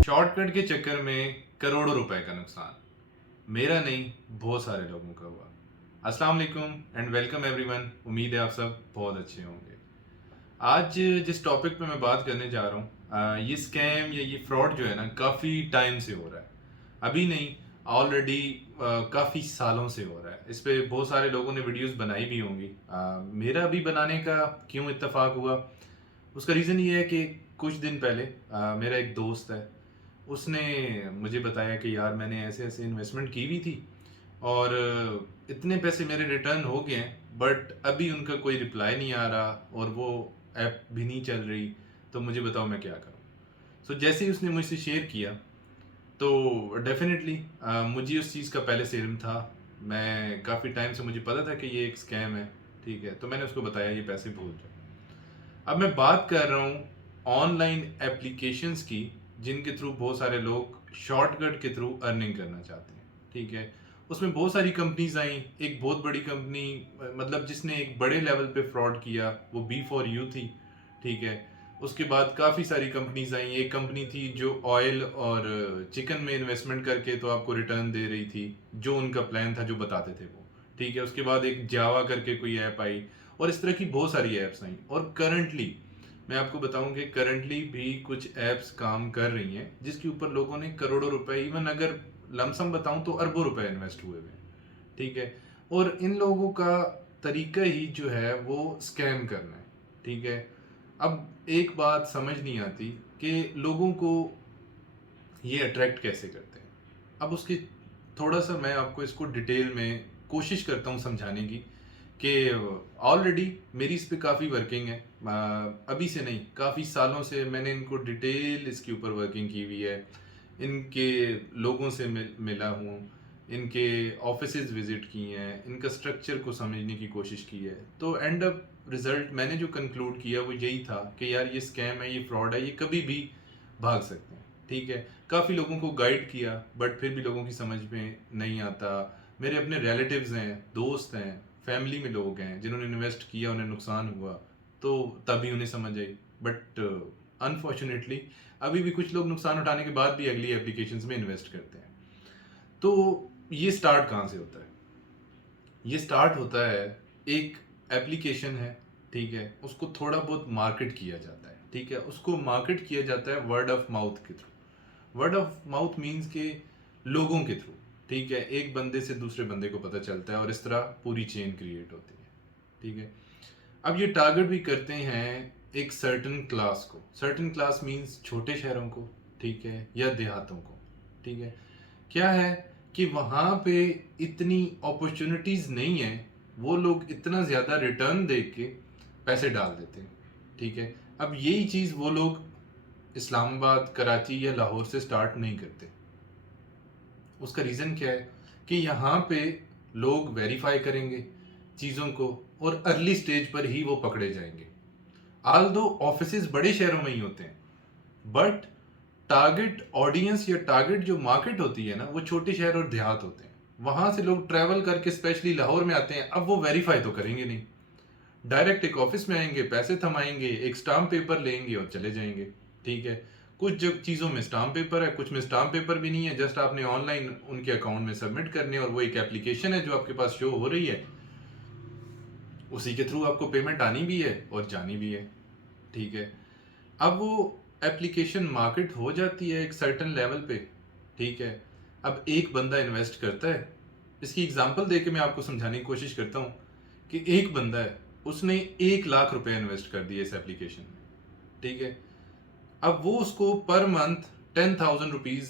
Shortcut के चक्कर में करोड़ों रुपए का नुकसान मेरा नहीं, बहुत सारे लोगों का हुआ। अस्सलाम वालेकुम एंड वेलकम एवरीवन। उम्मीद है आप सब बहुत अच्छे होंगे। आज जिस टॉपिक पे मैं बात करने जा रहा हूँ, ये स्कैम या ये फ्रॉड जो है ना, काफ़ी टाइम से हो रहा है। अभी नहीं, ऑलरेडी काफ़ी सालों से हो रहा है। इस पे बहुत सारे लोगों ने वीडियोस बनाई भी होंगी। मेरा भी बनाने का क्यों इत्तेफाक हुआ, उसका रीज़न ये है कि कुछ दिन पहले मेरा एक दोस्त है, उसने मुझे बताया कि यार मैंने ऐसे ऐसे इन्वेस्टमेंट की हुई थी और इतने पैसे मेरे रिटर्न हो गए हैं, बट अभी उनका कोई रिप्लाई नहीं आ रहा और वो ऐप भी नहीं चल रही। तो मुझे बताओ मैं क्या करूँ। सो जैसे ही उसने मुझसे शेयर किया तो डेफिनेटली मुझे उस चीज़ का पहले से इल्म था। मैं काफ़ी टाइम से मुझे पता था कि ये एक स्कैम है, ठीक है। तो मैंने उसको बताया ये पैसे भूल जाओ। अब मैं बात कर रहा हूँ ऑनलाइन एप्लीकेशंस की, जिनके थ्रू बहुत सारे लोग शॉर्टकट के थ्रू अर्निंग करना चाहते हैं, ठीक है। उसमें बहुत सारी कंपनीज आई। एक बहुत बड़ी कंपनी, मतलब जिसने एक बड़े लेवल पे फ्रॉड किया, वो बी फॉर यू थी, ठीक है। उसके बाद काफ़ी सारी कंपनीज आई। एक कंपनी थी जो ऑयल और चिकन में इन्वेस्टमेंट करके तो आपको रिटर्न दे रही थी, जो उनका प्लान था, जो बताते थे वो, ठीक है। उसके बाद एक जावा करके कोई ऐप आई और इस तरह की बहुत सारी ऐप्स आई। और करंटली मैं आपको बताऊं कि करंटली भी कुछ ऐप्स काम कर रही हैं जिसके ऊपर लोगों ने करोड़ों रुपए, इवन अगर लमसम बताऊं तो अरबों रुपए इन्वेस्ट हुए हुए हैं, ठीक है। और इन लोगों का तरीका ही जो है वो स्कैम करना है, ठीक है। अब एक बात समझ नहीं आती कि लोगों को ये अट्रैक्ट कैसे करते हैं। अब उसकी थोड़ा सा मैं आपको इसको डिटेल में कोशिश करता हूँ समझाने की कि ऑलरेडी मेरी इस पे काफ़ी वर्किंग है। अभी से नहीं, काफ़ी सालों से मैंने इनको डिटेल इसके ऊपर वर्किंग की हुई है। इनके लोगों से मिला हूँ, इनके ऑफिसेज विजिट किए हैं, इनका स्ट्रक्चर को समझने की कोशिश की है। तो एंड अप रिजल्ट मैंने जो कंक्लूड किया वो यही था कि यार ये स्कैम है, ये फ्रॉड है, ये कभी भी भाग सकते हैं, ठीक है। काफ़ी लोगों को गाइड किया बट फिर भी लोगों की समझ में नहीं आता। मेरे अपने रिलेटिव्स हैं, दोस्त हैं, फैमिली में लोग हैं जिन्होंने इन्वेस्ट किया, उन्हें नुकसान हुआ, तो तभी उन्हें समझ आई। बट अनफॉर्चुनेटली अभी भी कुछ लोग नुकसान उठाने के बाद भी अगली एप्लीकेशंस में इन्वेस्ट करते हैं। तो ये स्टार्ट कहाँ से होता है? ये स्टार्ट होता है, एक एप्लीकेशन है, ठीक है, उसको थोड़ा बहुत मार्केट किया जाता है, ठीक है। उसको मार्केट किया जाता है वर्ड ऑफ माउथ के through. Word of mouth means के लोगों के थ्रू, ठीक है। एक बंदे से दूसरे बंदे को पता चलता है और इस तरह पूरी चेन क्रिएट होती है, ठीक है। अब ये टारगेट भी करते हैं एक सर्टन क्लास को। सर्टन क्लास मीन्स छोटे शहरों को, ठीक है, या देहातों को, ठीक है। क्या है कि वहाँ पे इतनी अपॉर्चुनिटीज़ नहीं है, वो लोग इतना ज़्यादा रिटर्न दे के पैसे डाल देते हैं, ठीक है। अब यही चीज़ वो लोग इस्लामाबाद, कराची या लाहौर से स्टार्ट नहीं करते। उसका रीज़न क्या है कि यहाँ पे लोग वेरीफाई करेंगे चीज़ों को और अर्ली स्टेज पर ही वो पकड़े जाएंगे। आल दो ऑफिसेज बड़े शहरों में ही होते हैं, बट टारगेट ऑडियंस या टारगेट जो मार्केट होती है ना, वो छोटे शहर और देहात होते हैं। वहां से लोग ट्रैवल करके स्पेशली लाहौर में आते हैं। अब वो वेरीफाई तो करेंगे नहीं, डायरेक्ट एक ऑफिस में आएंगे, पैसे थमाएंगे, एक स्टाम्प पेपर लेंगे और चले जाएंगे, ठीक है। कुछ जो चीज़ों में स्टाम्प पेपर है, कुछ में स्टाम्प पेपर भी नहीं है, जस्ट आपने ऑनलाइन उनके अकाउंट में सबमिट करने, और वो एक एप्लीकेशन है जो आपके पास शो हो रही है, उसी के थ्रू आपको पेमेंट आनी भी है और जानी भी है, ठीक है। अब वो एप्लीकेशन मार्केट हो जाती है एक सर्टन लेवल पे, ठीक है। अब एक बंदा इन्वेस्ट करता है। इसकी एग्जांपल दे के मैं आपको समझाने की कोशिश करता हूँ कि एक बंदा है, उसने 1 लाख रुपए इन्वेस्ट कर दिए इस एप्लीकेशन में, ठीक है। अब वो उसको पर मंथ 10,000 रुपीज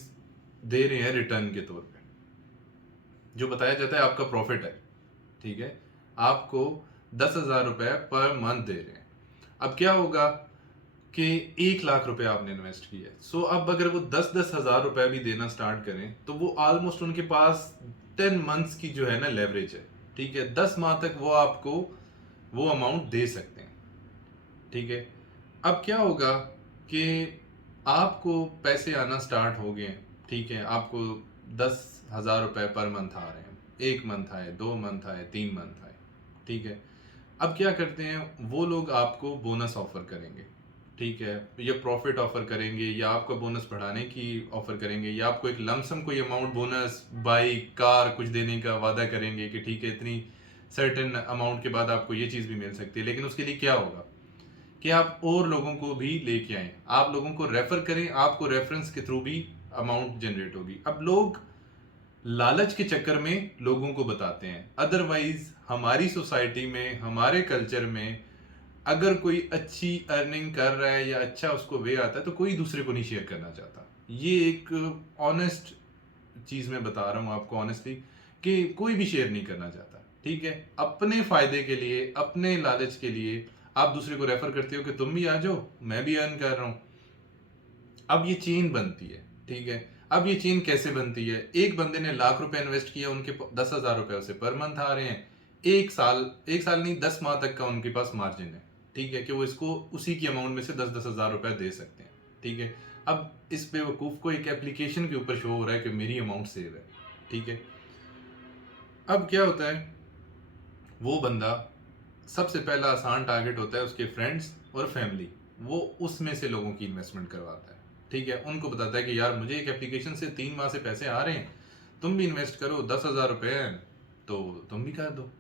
दे रहे हैं रिटर्न के तौर पे, जो बताया जाता है आपका प्रॉफिट है, ठीक है। आपको 10,000 रुपए पर मंथ दे रहे हैं। अब क्या होगा कि 1 लाख रुपए आपने इन्वेस्ट किया है। सो अब अगर वो 10-10 हज़ार रुपए भी देना स्टार्ट करें तो वो ऑलमोस्ट उनके पास 10 मंथ्स की जो है ना लेवरेज है, ठीक है। 10 माह तक वो आपको वो अमाउंट दे सकते हैं, ठीक है। अब क्या होगा कि आपको पैसे आना स्टार्ट हो गए हैं, ठीक है। आपको 10,000 रुपए पर मंथ आ रहे हैं। 1 मंथ आए, 2 मंथ आए, 3 मंथ आए, ठीक है। अब क्या करते हैं वो लोग, आपको बोनस ऑफर करेंगे, ठीक है, या प्रॉफिट ऑफर करेंगे, या आपका बोनस बढ़ाने की ऑफर करेंगे, या आपको एक लमसम कोई अमाउंट बोनस बाइक कार कुछ देने का वादा करेंगे कि ठीक है इतनी सर्टेन अमाउंट के बाद आपको ये चीज़ भी मिल सकती है। लेकिन उसके लिए क्या होगा कि आप और लोगों को भी लेके आए, आप लोगों को रेफर करें, आपको रेफरेंस के थ्रू भी अमाउंट जनरेट होगी। अब लोग लालच के चक्कर में लोगों को बताते हैं, अदरवाइज हमारी सोसाइटी में, हमारे कल्चर में अगर कोई अच्छी अर्निंग कर रहा है या अच्छा उसको वे आता है तो कोई दूसरे को नहीं शेयर करना चाहता। ये एक ऑनेस्ट चीज़ मैं बता रहा हूँ आपको ऑनेस्टली, कि कोई भी शेयर नहीं करना चाहता, ठीक है। अपने फायदे के लिए, अपने लालच के लिए आप दूसरे को रेफर करते हो कि तुम भी आ जाओ, मैं भी अर्न कर रहा हूँ। अब ये चेन बनती है, ठीक है। अब ये चेन कैसे बनती है? एक बंदे ने लाख रुपए इन्वेस्ट किया, उनके 10,000 रुपए उसे पर मंथ आ रहे हैं। एक साल नहीं 10 माह तक का उनके पास मार्जिन है, ठीक है, कि वो इसको उसी की अमाउंट में से 10,000 रुपए दे सकते हैं, ठीक है। अब इस बेवकूफ को एक एप्लीकेशन के ऊपर शो हो रहा है कि मेरी अमाउंट सेव है, ठीक है। अब क्या होता है, वो बंदा, सबसे पहला आसान टारगेट होता है उसके फ्रेंड्स और फैमिली, वो उसमें से लोगों की इन्वेस्टमेंट करवाता है, ठीक है। उनको बताता है कि यार मुझे एक एप्लीकेशन से 3 माह से पैसे आ रहे हैं, तुम भी इन्वेस्ट करो, 10,000 रुपये हैं तो तुम भी कर दो,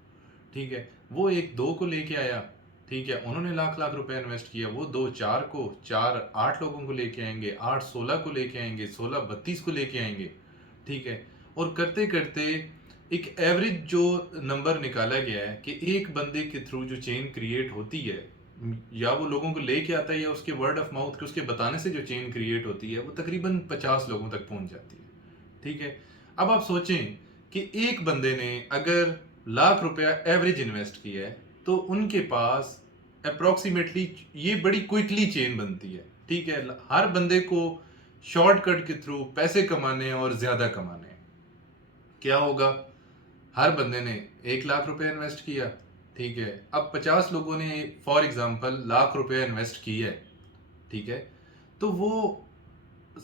ठीक है। वो एक दो को लेके आया, ठीक है, उन्होंने लाख लाख रुपए इन्वेस्ट किया, वो दो चार को, चार 8 लोगों को लेके आएंगे, 8 16 को लेके आएंगे, 16 32 को लेके आएंगे, ठीक है। और करते करते एक एवरेज जो नंबर निकाला गया है कि एक बंदे के थ्रू जो चेन क्रिएट होती है, या वो लोगों को लेके आता है या उसके वर्ड ऑफ माउथ के उसके बताने से जो चेन क्रिएट होती है, वो तकरीबन 50 लोगों तक पहुंच जाती है, ठीक है। अब आप सोचें कि एक बंदे ने अगर लाख रुपया एवरेज इन्वेस्ट किया है तो उनके पास अप्रोक्सीमेटली ये बड़ी क्विकली चेन बनती है, ठीक है। हर बंदे को शॉर्टकट के थ्रू पैसे कमाने हैं और ज्यादा कमाने हैं। क्या होगा, हर बंदे ने 1 लाख रुपए इन्वेस्ट किया, ठीक है। अब 50 लोगों ने फॉर एग्जांपल लाख रुपए इन्वेस्ट किया है, ठीक है। तो वो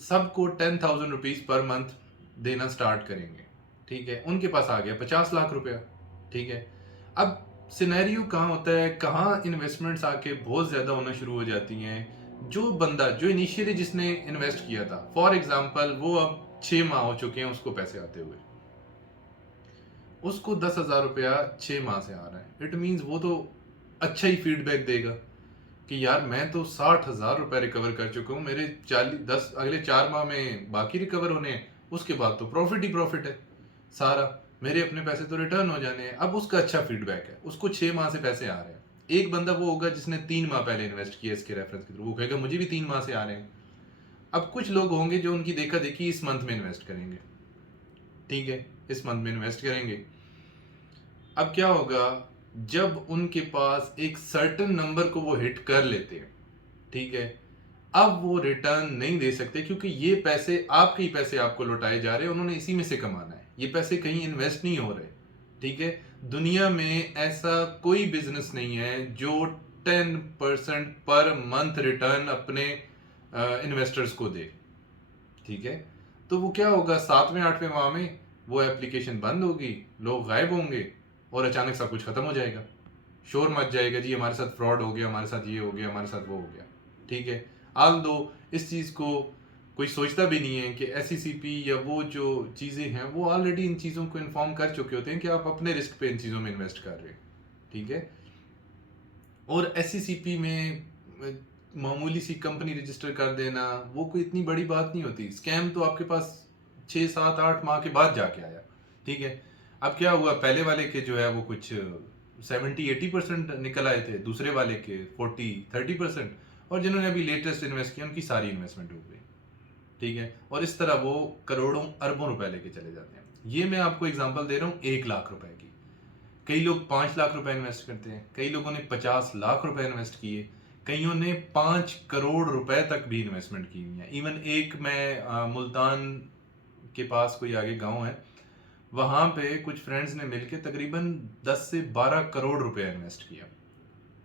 सबको 10,000 रुपीज पर मंथ देना स्टार्ट करेंगे, ठीक है। उनके पास आ गया 50 लाख रुपया, ठीक है। अब सिनेरियो कहाँ होता है, कहाँ इन्वेस्टमेंट्स आके बहुत ज्यादा होना शुरू हो जाती हैं। जो बंदा जो इनिशियली जिसने इन्वेस्ट किया था, फॉर एग्जाम्पल वो अब 6 माह हो चुके हैं उसको पैसे आते हुए, उसको 10,000 रुपया 6 माह से आ रहा है, इट मीन्स वो तो अच्छा ही फीडबैक देगा कि यार मैं तो 60,000 रुपये रिकवर कर चुका हूँ, मेरे 40 10 अगले 4 माह में बाकी रिकवर होने हैं, उसके बाद तो प्रॉफिट ही प्रॉफिट है सारा, मेरे अपने पैसे तो रिटर्न हो जाने हैं। अब उसका अच्छा फीडबैक है, उसको 6 माह से पैसे आ रहे हैं। एक बंदा वो होगा जिसने 3 माह पहले इन्वेस्ट किया इसके रेफरेंस के थ्रू, वो कहेगा मुझे भी 3 माह से आ रहे हैं। अब कुछ लोग होंगे जो उनकी देखा देखी इस मंथ में इन्वेस्ट करेंगे, ठीक है, इस मंथ में इन्वेस्ट करेंगे। अब क्या होगा, जब उनके पास एक सर्टन नंबर को वो हिट कर लेते हैं, ठीक है, अब वो रिटर्न नहीं दे सकते क्योंकि ये पैसे आपके ही पैसे आपको लौटाए जा रहे हैं, उन्होंने इसी में से कमाना है, ये पैसे कहीं इन्वेस्ट नहीं हो रहे, ठीक है। दुनिया में ऐसा कोई बिजनेस नहीं है जो 10% पर मंथ रिटर्न अपने इन्वेस्टर्स को दे, ठीक है। तो वो क्या होगा, 7वें 8वें माह में वो एप्लीकेशन बंद होगी, लोग गायब होंगे और अचानक सब कुछ खत्म हो जाएगा, शोर मच जाएगा, जी हमारे साथ फ्रॉड हो गया, हमारे साथ ये हो गया, हमारे साथ वो हो गया, ठीक है। आल दो इस चीज़ को कोई सोचता भी नहीं है कि SECP या वो जो चीज़ें हैं वो ऑलरेडी इन चीज़ों को इन्फॉर्म कर चुके होते हैं कि आप अपने रिस्क पे इन चीज़ों में इन्वेस्ट कर रहे हैं, ठीक है। और SECP में मामूली सी कंपनी रजिस्टर कर देना वो कोई इतनी बड़ी बात नहीं होती, स्कैम तो आपके पास 6 7 8 माह के बाद जाके आया, ठीक है। अब क्या हुआ, पहले वाले के जो है वो कुछ 70 80% निकल आए थे, दूसरे वाले के 40 30%, और जिन्होंने अभी लेटेस्ट इन्वेस्ट किया उनकी सारी इन्वेस्टमेंट हो गई, ठीक है। और इस तरह वो करोड़ों अरबों रुपए लेके चले जाते हैं। ये मैं आपको एग्जांपल दे रहा हूँ 1 लाख रुपए की। कई लोग 5 लाख रुपए इन्वेस्ट करते हैं, कई लोगों ने 50 लाख रुपए इन्वेस्ट किए, कईयों ने 5 करोड़ रुपए तक भी इन्वेस्टमेंट की हुई है। इवन एक मैं मुल्तान के पास कोई आगे गांव है, वहां पे कुछ फ्रेंड्स ने मिलकर तकरीबन 10 से 12 करोड़ रुपए इन्वेस्ट किया,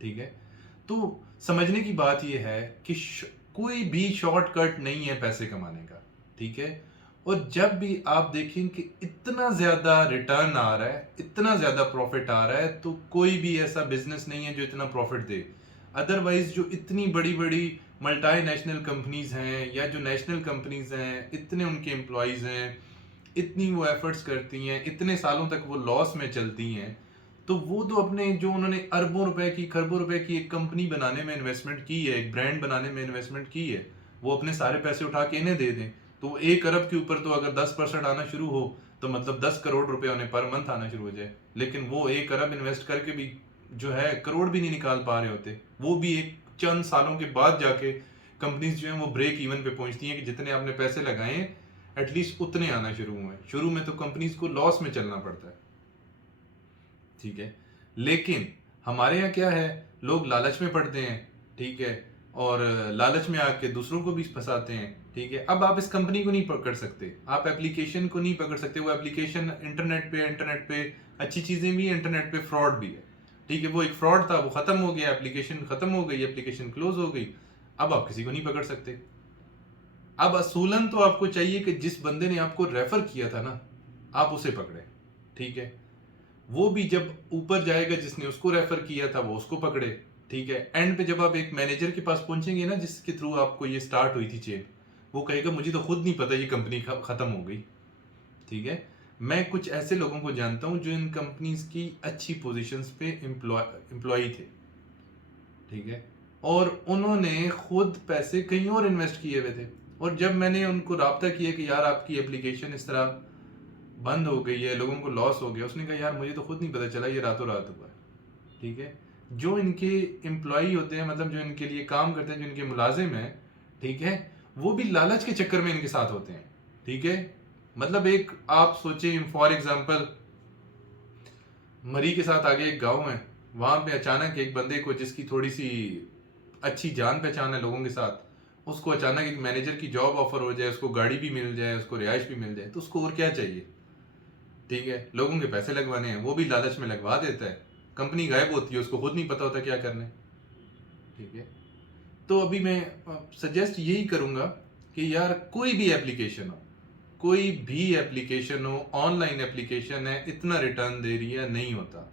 ठीक है। तो समझने की बात यह है कि कोई भी शॉर्टकट नहीं है पैसे कमाने का, ठीक है। और जब भी आप देखें कि इतना ज़्यादा रिटर्न आ रहा है, इतना ज़्यादा प्रॉफिट आ रहा है, तो कोई भी ऐसा बिजनेस नहीं है जो इतना प्रॉफिट दे। अदरवाइज जो इतनी बड़ी बड़ी मल्टीनेशनल कंपनीज हैं या जो नेशनल कंपनीज हैं, इतने उनके एम्प्लॉयज़ हैं, इतनी वो एफर्ट्स करती हैं, इतने सालों तक वो लॉस में चलती हैं, तो वो तो अपने जो उन्होंने अरबों रुपए की, खरबों रुपए की एक कंपनी बनाने में इन्वेस्टमेंट की है, एक ब्रांड बनाने में इन्वेस्टमेंट की है, वो अपने सारे पैसे उठा के इन्हें दे दें। तो 1 अरब के ऊपर तो अगर 10% आना शुरू हो, तो मतलब 10 करोड़ रुपए उन्हें पर मंथ आना शुरू हो जाए। लेकिन वो 1 अरब इन्वेस्ट करके भी जो है करोड़ भी नहीं निकाल पा रहे होते। वो भी एक चंद सालों के बाद जाके कंपनीज जो है वो ब्रेक इवन पे पहुंचती हैं कि जितने आपने पैसे लगाए हैं एटलीस्ट उतने आना शुरू हुए। शुरू में तो कंपनीज को लॉस में चलना पड़ता है, ठीक है। लेकिन हमारे यहाँ क्या है, लोग लालच में पड़ते हैं, ठीक है, और लालच में आके दूसरों को भी फंसाते हैं, ठीक है। अब आप इस कंपनी को नहीं पकड़ सकते, आप एप्लीकेशन को नहीं पकड़ सकते। वो एप्लीकेशन इंटरनेट पे अच्छी चीजें भी है, इंटरनेट पे फ्रॉड भी है, ठीक है। वो एक फ्रॉड था, वो खत्म हो गया, एप्लीकेशन खत्म हो गई, एप्लीकेशन क्लोज हो गई। अब आप किसी को नहीं पकड़ सकते। अब असूलन तो आपको चाहिए कि जिस बंदे ने आपको रेफर किया था ना, आप उसे पकड़े, ठीक है। वो भी जब ऊपर जाएगा, जिसने उसको रेफर किया था वो उसको पकड़े, ठीक है। एंड पे जब आप एक मैनेजर के पास पहुंचेंगे ना, जिसके थ्रू आपको ये स्टार्ट हुई थी चेन, वो कहेगा मुझे तो खुद नहीं पता ये कंपनी खत्म हो गई, ठीक है। मैं कुछ ऐसे लोगों को जानता हूं जो इन कंपनीज की अच्छी पोजीशंस पे एम्प्लॉय थे, ठीक है, और उन्होंने खुद पैसे कहीं और इन्वेस्ट किए हुए थे। और जब मैंने उनको राब्ता किया कि यार आपकी एप्लीकेशन इस तरह बंद हो गई है, लोगों को लॉस हो गया, उसने कहा यार मुझे तो खुद नहीं पता चला, ये रातों रात हुआ है, ठीक है। जो इनके एम्प्लॉय होते हैं, मतलब जो इनके लिए काम करते हैं, जो इनके मुलाजिम हैं, ठीक है, वो भी लालच के चक्कर में इनके साथ होते हैं, ठीक है। मतलब एक आप सोचे फॉर एग्जाम्पल, मरी के साथ आगे एक गांव है, वहां पे अचानक एक बंदे को, जिसकी थोड़ी सी अच्छी जान पहचान है लोगों के साथ, उसको अचानक एक मैनेजर की जॉब ऑफर हो जाए, उसको गाड़ी भी मिल जाए, उसको रिहाइश भी मिल जाए, तो उसको और क्या चाहिए, ठीक है। लोगों के पैसे लगवाने हैं, वो भी लालच में लगवा देता है, कंपनी गायब होती है, उसको खुद नहीं पता होता क्या करना है, ठीक है। तो अभी मैं सजेस्ट यही करूंगा कि यार कोई भी एप्लीकेशन हो, कोई भी एप्लीकेशन हो, ऑनलाइन एप्लीकेशन है, इतना रिटर्न दे रही है नहीं होता।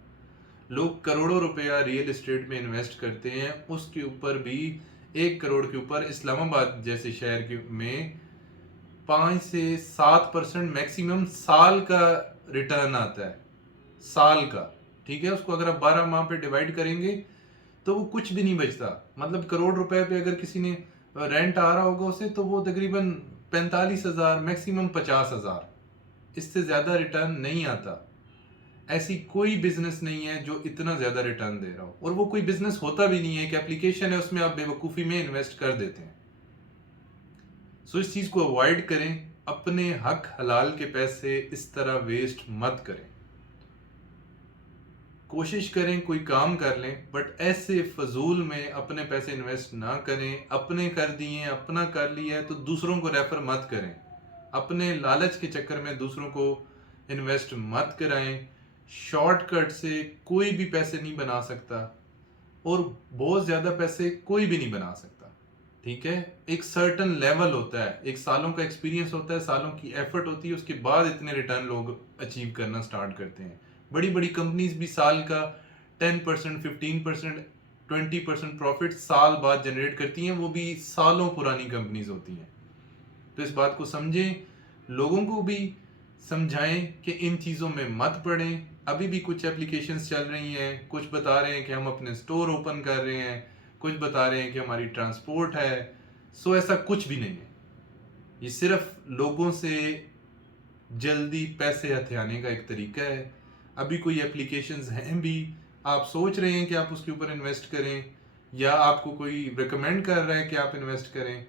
लोग करोड़ों रुपया रियल एस्टेट में इन्वेस्ट करते हैं, उसके ऊपर भी 1 करोड़ के ऊपर इस्लामाबाद जैसे शहर के में 5 से 7% मैक्सिमम साल का रिटर्न आता है, साल का, ठीक है। उसको अगर आप 12 माह पे डिवाइड करेंगे तो वो कुछ भी नहीं बचता। मतलब करोड़ रुपए पे अगर किसी ने रेंट आ रहा होगा उसे, तो वो तकरीबन 45,000, मैक्सिमम 50,000, इससे ज्यादा रिटर्न नहीं आता। ऐसी कोई बिजनेस नहीं है जो इतना ज्यादा रिटर्न दे रहा हो, और वो कोई बिजनेस होता भी नहीं है। एक एप्लीकेशन है, उसमें आप बेवकूफी में इन्वेस्ट कर देते हैं। सो इस चीज को अवॉइड करें, अपने हक हलाल के पैसे इस तरह वेस्ट मत करें। कोशिश करें कोई काम कर लें, बट ऐसे फजूल में अपने पैसे इन्वेस्ट ना करें। अपने कर दिए, अपना कर लिया है, तो दूसरों को रेफर मत करें। अपने लालच के चक्कर में दूसरों को इन्वेस्ट मत कराएं। शॉर्टकट से कोई भी पैसे नहीं बना सकता, और बहुत ज्यादा पैसे कोई भी नहीं बना सकता, ठीक है। एक सर्टन लेवल होता है, एक सालों का एक्सपीरियंस होता है, सालों की एफर्ट होती है, उसके बाद इतने रिटर्न लोग अचीव करना स्टार्ट करते हैं। बड़ी बड़ी कंपनीज भी साल का 10%, 15%, 20% प्रॉफिट साल बाद जनरेट करती हैं, वो भी सालों पुरानी कंपनीज होती हैं। तो इस बात को समझें, लोगों को भी समझाएं कि इन चीज़ों में मत पड़ें। अभी भी कुछ एप्लीकेशंस चल रही हैं, कुछ बता रहे हैं कि हम अपने स्टोर ओपन कर रहे हैं, कुछ बता रहे हैं कि हमारी ट्रांसपोर्ट है। सो ऐसा कुछ भी नहीं है, ये सिर्फ लोगों से जल्दी पैसे हथियाने का एक तरीका है। अभी कोई एप्लीकेशंस हैं भी, आप सोच रहे हैं कि आप उसके ऊपर इन्वेस्ट करें, या आपको कोई रिकमेंड कर रहा है कि आप इन्वेस्ट करें,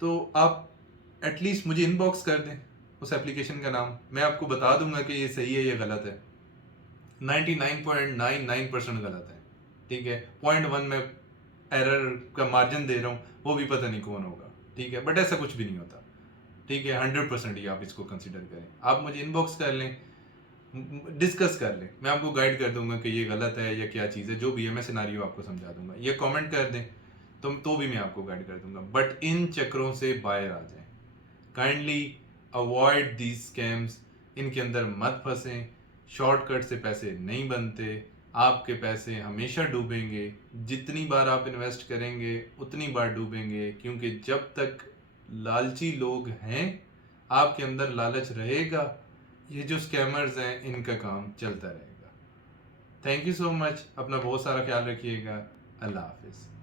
तो आप एटलीस्ट मुझे इनबॉक्स कर दें उस एप्लीकेशन का नाम, मैं आपको बता दूंगा कि ये सही है, ये गलत है। 99.99% गलत है, ठीक है। 0.1 में एरर का मार्जिन दे रहा हूँ, वो भी पता नहीं कौन होगा, ठीक है। बट ऐसा कुछ भी नहीं होता, ठीक है। 100% ही आप इसको कंसिडर करें। आप मुझे इनबॉक्स कर लें, डिस्कस कर लें, मैं आपको गाइड कर दूंगा कि ये गलत है या क्या चीज़ है, जो भी है मैं सिनारियो आपको समझा दूंगा। ये कमेंट कर दें तो भी मैं आपको गाइड कर दूंगा, बट इन चक्रों से बाहर आ जाएं। काइंडली अवॉइड दीज स्कैम्स, इनके अंदर मत फंसें। शॉर्टकट से पैसे नहीं बनते, आपके पैसे हमेशा डूबेंगे। जितनी बार आप इन्वेस्ट करेंगे उतनी बार डूबेंगे, क्योंकि जब तक लालची लोग हैं आपके अंदर लालच रहेगा, ये जो स्कैमर्स हैं इनका काम चलता रहेगा। थैंक यू सो मच, अपना बहुत सारा ख्याल रखिएगा। अल्लाह हाफिज़।